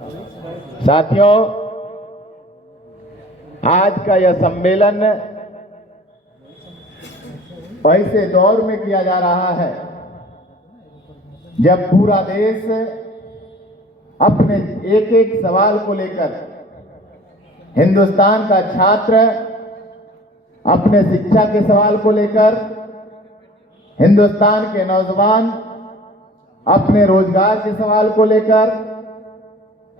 साथियों, आज का यह सम्मेलन ऐसे दौर में किया जा रहा है जब पूरा देश अपने एक एक सवाल को लेकर, हिंदुस्तान का छात्र अपने शिक्षा के सवाल को लेकर, हिंदुस्तान के नौजवान अपने रोजगार के सवाल को लेकर,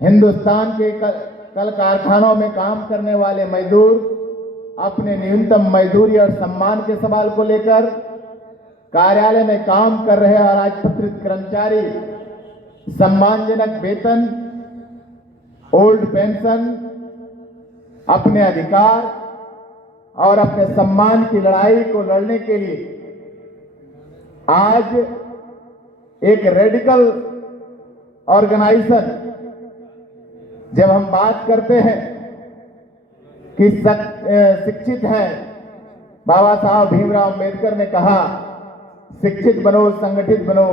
हिंदुस्तान के कल कारखानों में काम करने वाले मजदूर अपने न्यूनतम मजदूरी और सम्मान के सवाल को लेकर, कार्यालय में काम कर रहे अराजपत्रित कर्मचारी सम्मानजनक वेतन, ओल्ड पेंशन, अपने अधिकार और अपने सम्मान की लड़ाई को लड़ने के लिए आज एक रेडिकल ऑर्गेनाइजेशन, जब हम बात करते हैं कि शिक्षित हैं, बाबा साहब भीमराव अम्बेडकर ने कहा शिक्षित बनो, संगठित बनो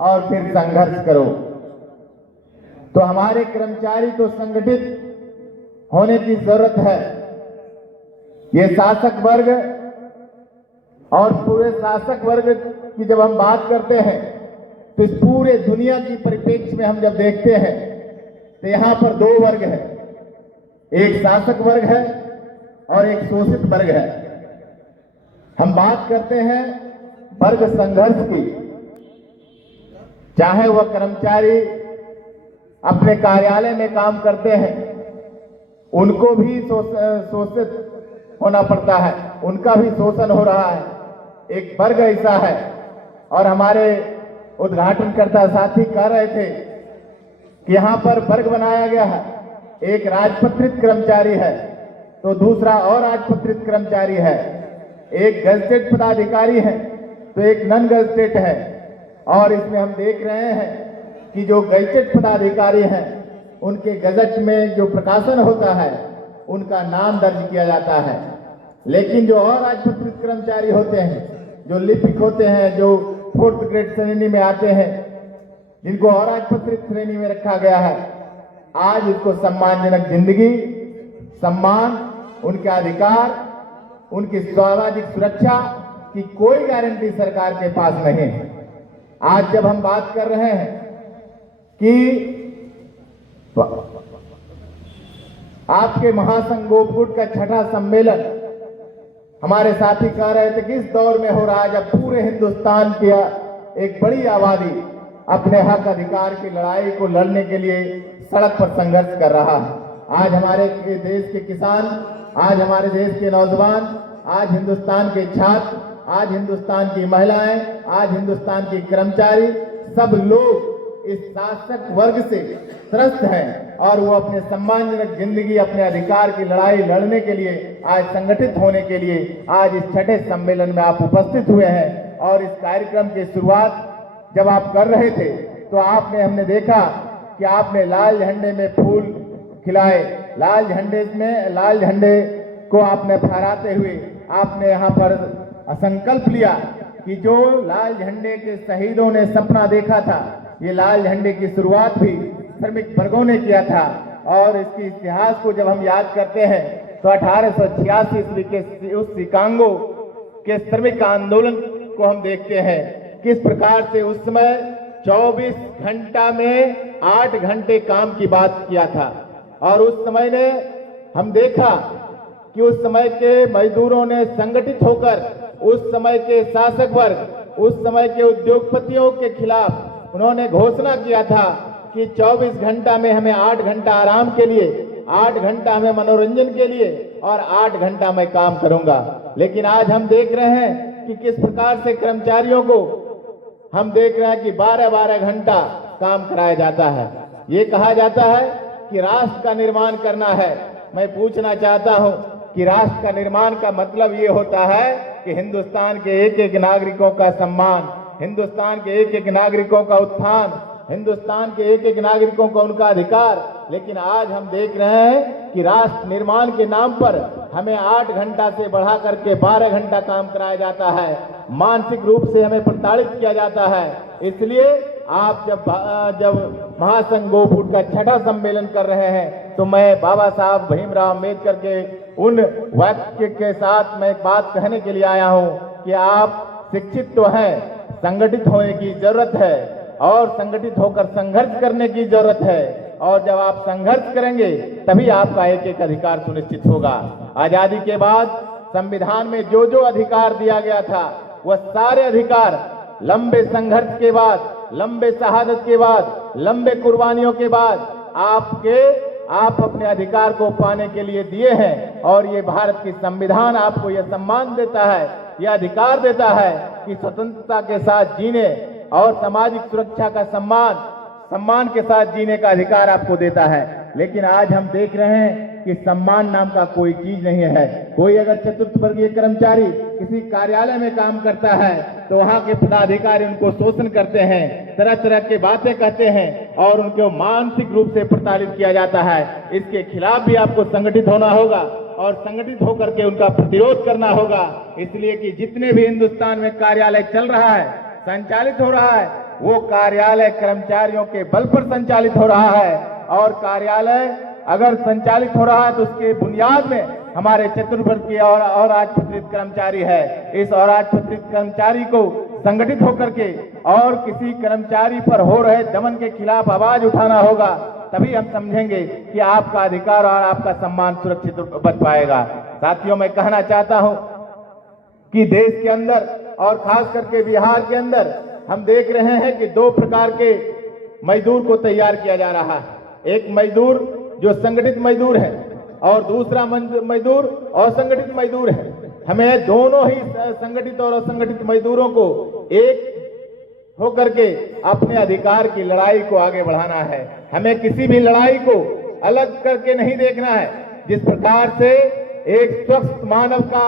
और फिर संघर्ष करो। तो हमारे कर्मचारी तो संगठित होने की जरूरत है। ये शासक वर्ग और पूरे शासक वर्ग की जब हम बात करते हैं तो इस पूरे दुनिया की परिप्रेक्ष्य में हम जब देखते हैं तो यहाँ पर दो वर्ग है, एक शासक वर्ग है और एक शोषित वर्ग है। हम बात करते हैं वर्ग संघर्ष की, चाहे वह कर्मचारी अपने कार्यालय में काम करते हैं, उनको भी शोषित होना पड़ता है, उनका भी शोषण हो रहा है। एक वर्ग ऐसा है, और हमारे उद्घाटनकर्ता साथी कह रहे थे कि यहाँ पर वर्ग बनाया गया है, एक राजपत्रित कर्मचारी है तो दूसरा और राजपत्रित कर्मचारी है, एक गजटेड पदाधिकारी है तो एक नॉन गजटेड है। और इसमें हम देख रहे हैं कि जो गजटेड पदाधिकारी हैं उनके गजट में जो प्रकाशन होता है उनका नाम दर्ज किया जाता है, लेकिन जो और राजपत्रित कर्मचारी होते हैं, जो लिपिक होते हैं, जो 4th ग्रेड श्रेणी में आते हैं, जिनको और राजपत्रित श्रेणी में रखा गया है, आज उसको सम्मानजनक जिंदगी, सम्मान, उनके अधिकार, उनकी सामाजिक सुरक्षा की कोई गारंटी सरकार के पास नहीं है। आज जब हम बात कर रहे हैं कि आपके महासंघ गोपगुट का 6ठा सम्मेलन, हमारे साथी कह रहे थे कि इस दौर में हो रहा है जब पूरे हिंदुस्तान की एक बड़ी आबादी अपने हक अधिकार की लड़ाई को लड़ने के लिए सड़क पर संघर्ष कर रहा है। आज हमारे देश के किसान, आज हमारे देश के नौजवान, आज हिंदुस्तान के छात्र, आज हिंदुस्तान की महिलाएं, आज हिंदुस्तान की कर्मचारी, सब लोग इस शासक वर्ग से त्रस्त हैं और वो अपने सम्मानजनक जिंदगी, अपने अधिकार की लड़ाई लड़ने के लिए, आज संगठित होने के लिए आज इस 6ठे सम्मेलन में आप उपस्थित हुए हैं। और इस कार्यक्रम की शुरुआत जब आप कर रहे थे तो हमने देखा कि आपने लाल झंडे में फूल खिलाए, लाल झंडे को आपने फहराते हुए आपने यहाँ पर संकल्प लिया कि जो लाल झंडे के शहीदों ने सपना देखा था, ये लाल झंडे की शुरुआत भी श्रमिक वर्गों ने किया था। और इसके इतिहास को जब हम याद करते हैं तो 1886 ईस्वी के उस शिकागो के श्रमिक आंदोलन को हम देखते हैं, किस प्रकार से उस समय 24 घंटा में 8 घंटे काम की बात किया था। और उस समय ने हम देखा कि उस समय के मजदूरों ने संगठित होकर उस समय के शासक वर्ग, उस समय के उद्योगपतियों के खिलाफ उन्होंने घोषणा किया था कि 24 घंटा में हमें 8 घंटा आराम के लिए, 8 घंटा हमें मनोरंजन के लिए और 8 घंटा मैं काम करूंगा। लेकिन आज हम देख रहे हैं कि किस प्रकार से कर्मचारियों को हम देख रहे हैं कि 12-12 घंटा काम कराया जाता है। ये कहा जाता है कि राष्ट्र का निर्माण करना है। मैं पूछना चाहता हूं कि राष्ट्र का निर्माण का मतलब ये होता है कि हिंदुस्तान के एक एक नागरिकों का सम्मान, हिंदुस्तान के एक एक नागरिकों का उत्थान, हिंदुस्तान के एक एक नागरिकों को उनका अधिकार। लेकिन आज हम देख रहे हैं कि राष्ट्र निर्माण के नाम पर हमें 8 घंटा से बढ़ा करके 12 घंटा काम कराया जाता है, मानसिक रूप से हमें प्रताड़ित किया जाता है। इसलिए आप जब महासंघ गोफूट का छठा सम्मेलन कर रहे हैं तो मैं बाबा साहब भीमराव अम्बेडकर के उन वाक्य के साथ मैं एक बात कहने के लिए आया हूं कि आप शिक्षित तो हैं, संगठित होने की जरूरत है और संगठित होकर संघर्ष करने की जरूरत है, और जब आप संघर्ष करेंगे तभी आपका एक एक अधिकार सुनिश्चित होगा। आजादी के बाद संविधान में जो जो अधिकार दिया गया था वह सारे अधिकार लंबे संघर्ष के बाद, लंबे शहादत के बाद, लंबे कुर्बानियों के बाद आप अपने अधिकार को पाने के लिए दिए हैं, और ये भारत की संविधान आपको यह सम्मान देता है, यह अधिकार देता है कि स्वतंत्रता के साथ जीने और सामाजिक सुरक्षा का सम्मान के साथ जीने का अधिकार आपको देता है। लेकिन आज हम देख रहे हैं कि सम्मान नाम का कोई चीज नहीं है। कोई अगर चतुर्थ वर्गीय कर्मचारी किसी कार्यालय में काम करता है तो वहां के पदाधिकारी उनको शोषण करते हैं, तरह तरह की बातें कहते हैं और उनको मानसिक रूप से प्रताड़ित किया जाता है। इसके खिलाफ भी आपको संगठित होना होगा और संगठित होकर के उनका प्रतिरोध करना होगा। इसलिए कि जितने भी हिंदुस्तान में कार्यालय चल रहा है, संचालित हो रहा है, वो कार्यालय कर्मचारियों के बल पर संचालित हो रहा है, और कार्यालय अगर संचालित हो रहा है तो उसके बुनियाद में हमारे चतुर्वर्गीय और अराजपत्रित कर्मचारी है। इस अराजपत्रित कर्मचारी को संगठित होकर के और किसी कर्मचारी पर हो रहे दमन के खिलाफ आवाज उठाना होगा, तभी हम समझेंगे कि आपका अधिकार और आपका सम्मान सुरक्षित बच पाएगा। साथियों, मैं कहना चाहता हूं कि देश के अंदर और खास करके बिहार के अंदर हम देख रहे हैं कि दो प्रकार के मजदूर को तैयार किया जा रहा है। एक मजदूर जो संगठित मजदूर है और दूसरा मजदूर असंगठित मजदूर है। हमें दोनों ही संगठित और असंगठित मजदूरों को एक होकर के अपने अधिकार की लड़ाई को आगे बढ़ाना है। हमें किसी भी लड़ाई को अलग करके नहीं देखना है। जिस प्रकार से एक स्वस्थ मानव का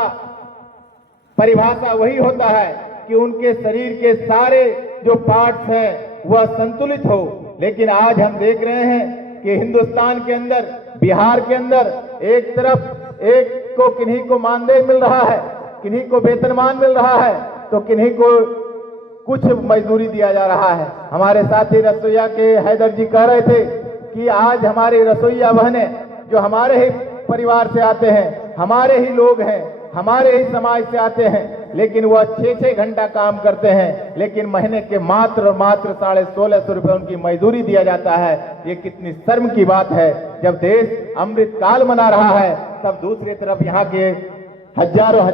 परिभाषा वही होता है कि उनके शरीर के सारे जो पार्ट्स हैं वह संतुलित हो, लेकिन आज हम देख रहे हैं कि हिंदुस्तान के अंदर, बिहार के अंदर एक तरफ एक को किन्हीं को मानदेय मिल रहा है, किन्हीं को वेतनमान मिल रहा है, तो किन्हीं को कुछ मजदूरी दिया जा रहा है। हमारे साथी रसोईया के हैदर जी कह रहे थे कि आज हमारी रसोईया बहनें जो हमारे ही परिवार से आते हैं, हमारे ही लोग हैं, हमारे ही समाज से आते हैं, लेकिन वह 6-6 घंटा काम करते हैं, लेकिन महीने के मात्र 1650 रुपए उनकी मजदूरी दिया जाता है। ये कितनी शर्म की बात है। जब देश अमृत काल मना रहा है तब दूसरी तरफ यहाँ के हजारों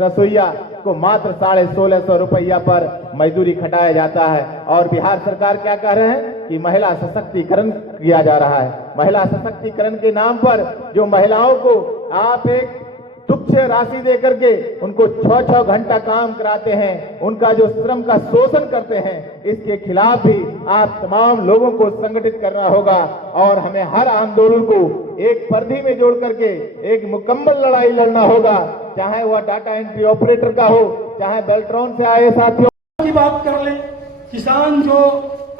रसोईया को मात्र 1650 रुपया पर मजदूरी खटाया जाता है। और बिहार सरकार क्या कह रहे हैं कि महिला सशक्तिकरण किया जा रहा है। महिला सशक्तिकरण के नाम पर जो महिलाओं को आप एक तुच्छ राशि देकर के उनको 6-6 घंटा काम कराते हैं, उनका जो श्रम का शोषण करते हैं, इसके खिलाफ भी आप तमाम लोगों को संगठित करना होगा और हमें हर आंदोलन को एक परिधि में जोड़ करके एक मुकम्मल लड़ाई लड़ना होगा, चाहे वह डाटा एंट्री ऑपरेटर का हो, चाहे बेल्ट्रॉन से आए साथियों की बात कर ले। किसान जो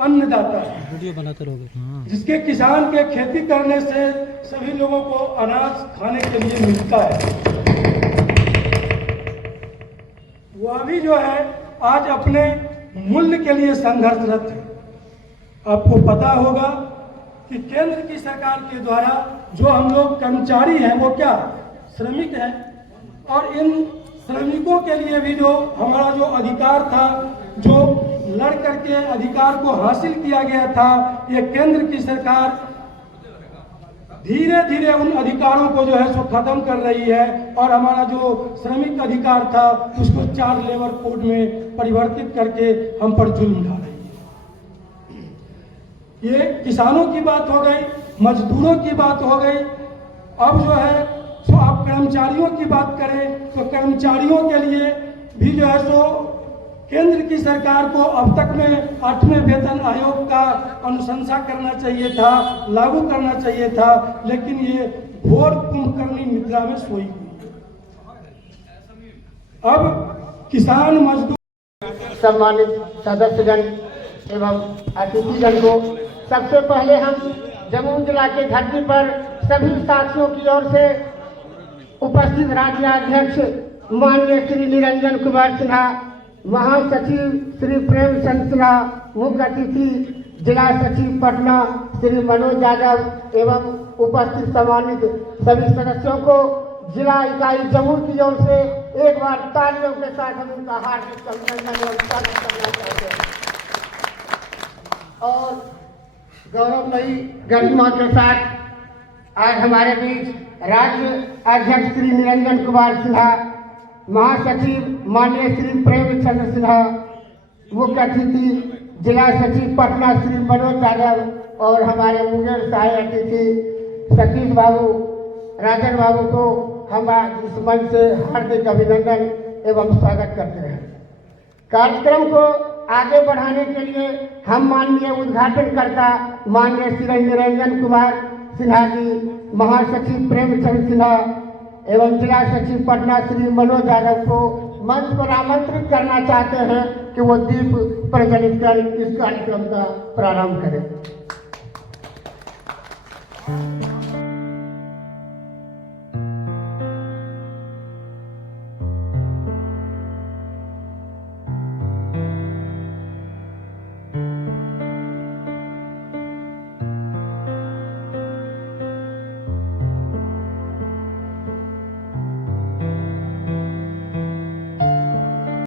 अन्नदाता है, वीडियो बनाते रहोगे, जिसके किसान के खेती करने से सभी लोगों को अनाज खाने के लिए मिलता है, वह भी जो है आज अपने मूल्य के लिए संघर्षरत है। आपको पता होगा कि केंद्र की सरकार के द्वारा जो हम लोग कर्मचारी हैं वो क्या श्रमिक हैं, और इन श्रमिकों के लिए भी जो हमारा जो अधिकार था, जो लड़ करके अधिकार को हासिल किया गया था, ये केंद्र की सरकार धीरे धीरे उन अधिकारों को जो है सो खत्म कर रही है और हमारा जो श्रमिक अधिकार था उसको 4 लेबर कोड में परिवर्तित करके हम पर जुल्म ढा रही है। ये किसानों की बात हो गई, मजदूरों की बात हो गई। अब जो है सो आप कर्मचारियों की बात करें तो कर्मचारियों के लिए भी जो है सो केंद्र की सरकार को अब तक में 8वें वेतन आयोग का अनुशंसा करना चाहिए था, लागू करना चाहिए था, लेकिन ये घोर कुंभकर्णी निद्रा में सोई हुई। अब किसान मजदूर, सम्मानित सदस्यगण एवं अतिथिगण को सबसे पहले हम जमुई जिला के धरती पर सभी साथियों की ओर से उपस्थित राज्याध्यक्ष माननीय श्री निरंजन कुमार सिन्हा महासचिव श्री प्रेमचंद सिन्हा, मुख्य अतिथि जिला सचिव पटना श्री मनोज यादव एवं उपस्थित सम्मानित सभी सदस्यों को जिला इकाई जम्मू की ओर से एक बार तालियों के साथ हम उनका हार्दिक अभिनंदन एवं स्वागत करना चाहते हैं। और गौरवमयी गरिमा के साथ आज हमारे बीच राज्य अध्यक्ष श्री निरंजन कुमार सिन्हा, महासचिव माननीय श्री प्रेमचंद सिन्हा, मुख्य अतिथि जिला सचिव पटना श्री मनोज यादव और हमारे मुंगेर सहाय अतिथि सतीश बाबू, राजन बाबू को हम आज इस मंच से हार्दिक अभिनंदन एवं स्वागत करते हैं। कार्यक्रम को आगे बढ़ाने के लिए हम माननीय उद्घाटनकर्ता माननीय श्री निरंजन कुमार सिन्हा जी, महासचिव प्रेमचंद सिन्हा एवं जिला सचिव पटना श्री मनोज यादव को मंच पर आमंत्रित करना चाहते हैं कि वो दीप प्रज्वलित कर इस कार्यक्रम का प्रारंभ करें।